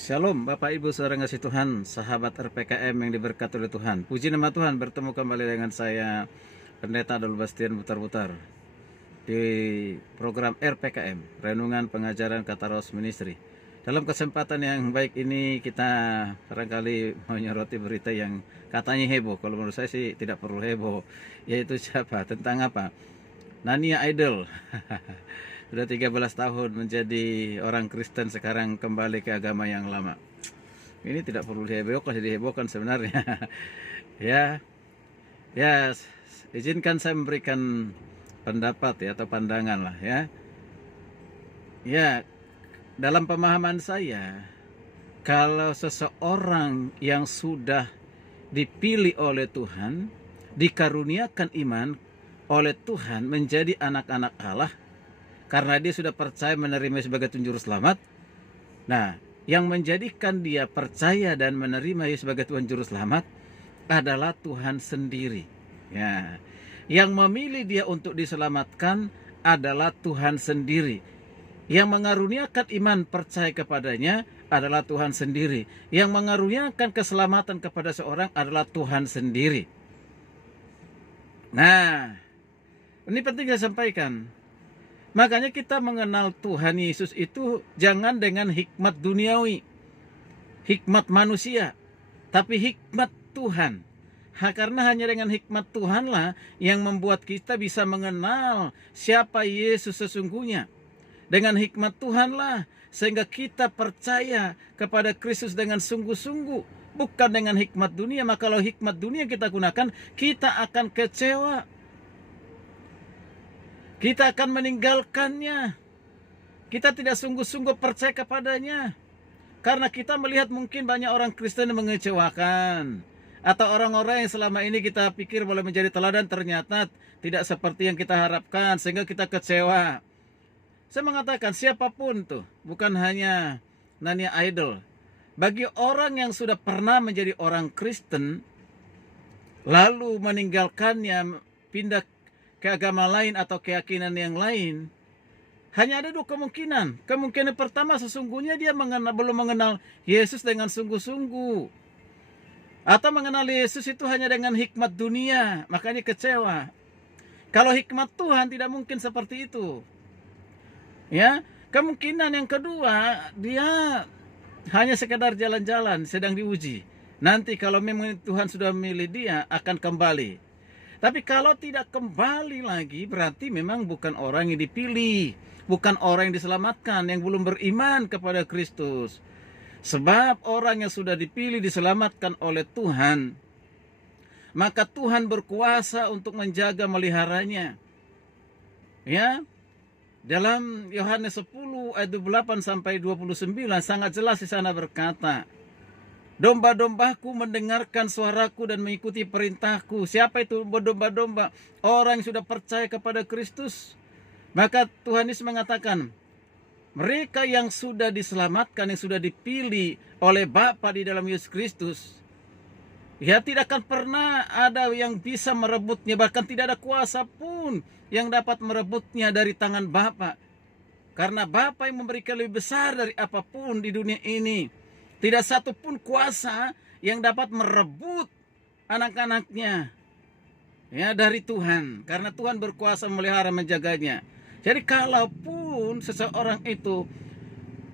Shalom Bapak Ibu Saudara kasih Tuhan, sahabat RPKM yang diberkati oleh Tuhan. Puji nama Tuhan, bertemu kembali dengan saya Pendeta Adol Bastian Butar-Butar di program RPKM, Renungan Pengajaran Kata Roh Ministry. Dalam kesempatan yang baik ini kita barangkali menyoroti berita yang katanya heboh. Kalau menurut saya sih tidak perlu heboh. Yaitu siapa? Tentang apa? Nania Idol. Sudah 13 tahun menjadi orang Kristen, sekarang kembali ke agama yang lama. Ini tidak perlu dihebohkan sebenarnya. ya, izinkan saya memberikan pendapat ya, atau pandangan lah ya. Ya, dalam pemahaman saya, kalau seseorang yang sudah dipilih oleh Tuhan, dikaruniakan iman oleh Tuhan menjadi anak-anak Allah, karena dia sudah percaya menerima sebagai Juru Selamat. Nah, yang menjadikan dia percaya dan menerima Yesus sebagai Tuhan Juru Selamat adalah Tuhan sendiri. Ya, yang memilih dia untuk diselamatkan adalah Tuhan sendiri. Yang mengaruniakan iman percaya kepadanya adalah Tuhan sendiri. Yang mengaruniakan keselamatan kepada seorang adalah Tuhan sendiri. Nah, ini penting saya sampaikan. Makanya kita mengenal Tuhan Yesus itu jangan dengan hikmat duniawi, hikmat manusia, tapi hikmat Tuhan. Karena hanya dengan hikmat Tuhanlah yang membuat kita bisa mengenal siapa Yesus sesungguhnya. Dengan hikmat Tuhanlah sehingga kita percaya kepada Kristus dengan sungguh-sungguh, bukan dengan hikmat dunia. Maka kalau hikmat dunia kita gunakan, kita akan kecewa. Kita akan meninggalkannya. Kita tidak sungguh-sungguh percaya kepadanya. Karena kita melihat mungkin banyak orang Kristen yang mengecewakan. Atau orang-orang yang selama ini kita pikir boleh menjadi teladan, ternyata tidak seperti yang kita harapkan, sehingga kita kecewa. Saya mengatakan siapapun tuh, bukan hanya Nania Idol. Bagi orang yang sudah pernah menjadi orang Kristen, lalu meninggalkannya, pindah ke agama lain atau keyakinan yang lain, hanya ada dua kemungkinan. Kemungkinan pertama, sesungguhnya dia belum mengenal Yesus dengan sungguh-sungguh, atau mengenal Yesus itu hanya dengan hikmat dunia, makanya kecewa. Kalau hikmat Tuhan tidak mungkin seperti itu. Ya, kemungkinan yang kedua, dia hanya sekedar jalan-jalan, sedang diuji. Nanti kalau memang Tuhan sudah memilih dia, akan kembali. Tapi kalau tidak kembali lagi, berarti memang bukan orang yang dipilih, bukan orang yang diselamatkan, yang belum beriman kepada Kristus. Sebab orang yang sudah dipilih diselamatkan oleh Tuhan, maka Tuhan berkuasa untuk menjaga meliharanya. Ya, dalam Yohanes 10 ayat 28 sampai 29 sangat jelas di sana berkata, domba-dombaku mendengarkan suaraku dan mengikuti perintahku. Siapa itu domba-domba? Orang yang sudah percaya kepada Kristus. Maka Tuhan Yesus mengatakan, mereka yang sudah diselamatkan, yang sudah dipilih oleh Bapa di dalam Yesus Kristus, ya tidak akan pernah ada yang bisa merebutnya. Bahkan tidak ada kuasa pun yang dapat merebutnya dari tangan Bapa. Karena Bapa yang memberikan lebih besar dari apapun di dunia ini. Tidak satu pun kuasa yang dapat merebut anak-anaknya ya dari Tuhan. Karena Tuhan berkuasa memelihara, menjaganya. Jadi kalaupun seseorang itu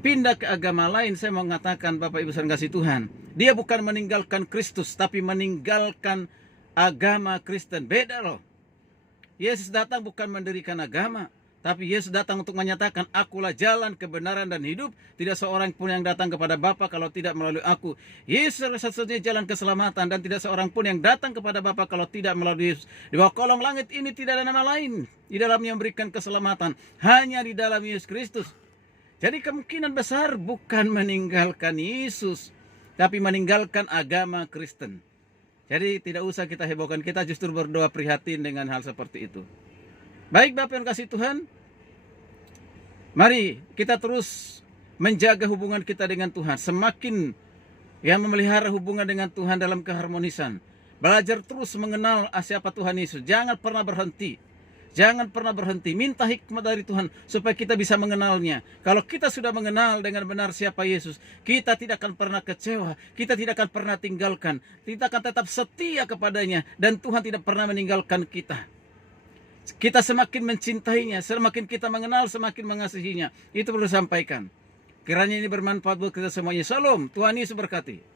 pindah ke agama lain, saya mau mengatakan Bapak Ibu saudara kasih Tuhan, dia bukan meninggalkan Kristus, tapi meninggalkan agama Kristen. Beda loh. Yesus datang bukan mendirikan agama, tapi Yesus datang untuk menyatakan, akulah jalan, kebenaran, dan hidup. Tidak seorang pun yang datang kepada Bapa kalau tidak melalui aku. Yesus adalah satu-satunya jalan keselamatan, dan tidak seorang pun yang datang kepada Bapa kalau tidak melalui Yesus. Di bawah kolong langit ini tidak ada nama lain di dalamnya memberikan keselamatan, hanya di dalam Yesus Kristus. Jadi kemungkinan besar bukan meninggalkan Yesus, tapi meninggalkan agama Kristen. Jadi tidak usah kita hebohkan, kita justru berdoa prihatin dengan hal seperti itu. Baik Bapak yang kasih Tuhan, mari kita terus menjaga hubungan kita dengan Tuhan. Semakin memelihara hubungan dengan Tuhan dalam keharmonisan. Belajar terus mengenal siapa Tuhan Yesus. Jangan pernah berhenti. Jangan pernah berhenti, minta hikmat dari Tuhan supaya kita bisa mengenalnya. Kalau kita sudah mengenal dengan benar siapa Yesus, kita tidak akan pernah kecewa, kita tidak akan pernah tinggalkan, kita akan tetap setia kepadanya, dan Tuhan tidak pernah meninggalkan kita. Kita semakin mencintainya, semakin kita mengenal, semakin mengasihinya. Itu perlu disampaikan. Kiranya ini bermanfaat buat kita semuanya. Shalom, Tuhan Yesus berkati.